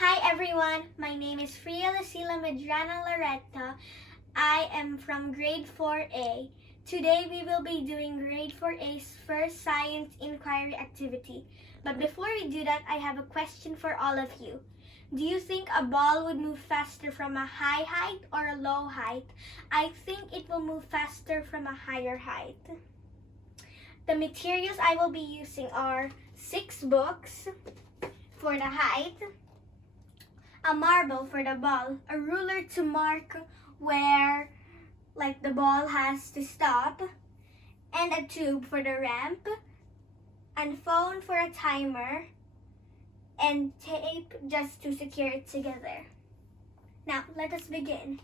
Hi everyone, my name is Freija Lucila Medrano Loreto. I am from grade 4A. Today we will be doing grade 4A's first science inquiry activity. But before we do that, I have a question for all of you. Do you think a ball would move faster from a high height or a low height? I think it will move faster from a higher height. The materials I will be using are 6 books for the height, a marble for the ball, a ruler to mark where the ball has to stop, and a tube for the ramp, and phone for a timer, and tape just to secure it together. Now, let us begin.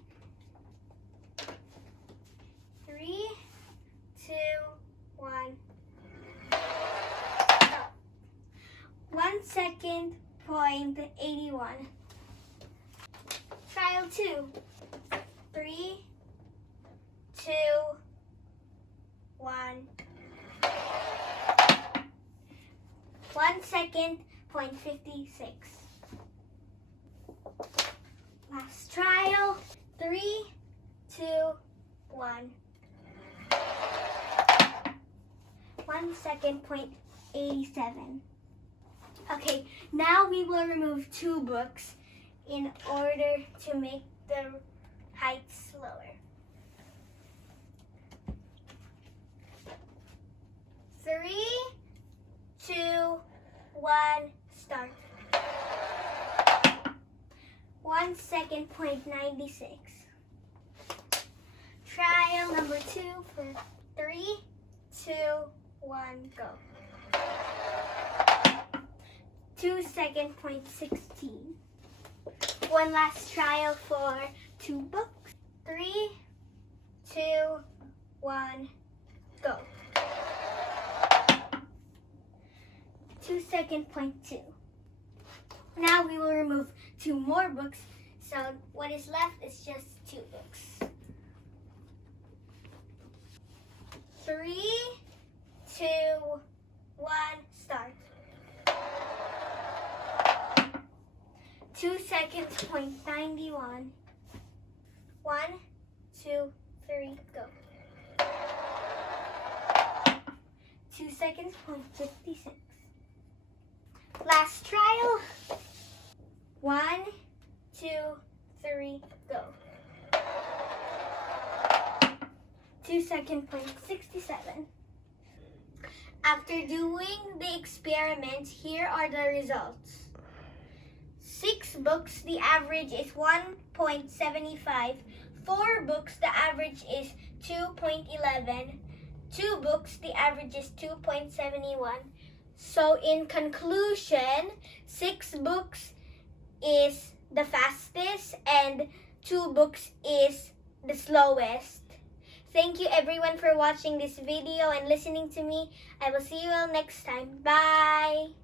3, 2, 1. 1 second, point 81. Trial 2. 3, 2, 1. 1 second, point 56. Last trial. 3, 2, 1. 1 second, point 87. Okay, now we will remove 2 books in order to make the height slower. 3, 2, 1, start. 1 second, point 96. Trial number 2 for 3, 2, 1, go. 2 second, point 16. One last trial for 2 books. 3, 2, 1, go. 2 second, point 2. Now we will remove 2 more books, so what is left is just 2 books. 3, 2, 1, start. 2 seconds, point 91. 1, 2, 3, go. 2 seconds, point 56. Last trial. 1, 2, 3, go. 2 second, point 67. After doing the experiment, here are the results. 6 books, the average is 1.75. 4 books, the average is 2.11. 2 books, the average is 2.71. So in conclusion, 6 books is the fastest and 2 books is the slowest. Thank you everyone for watching this video and listening to me. I will see you all next time. Bye!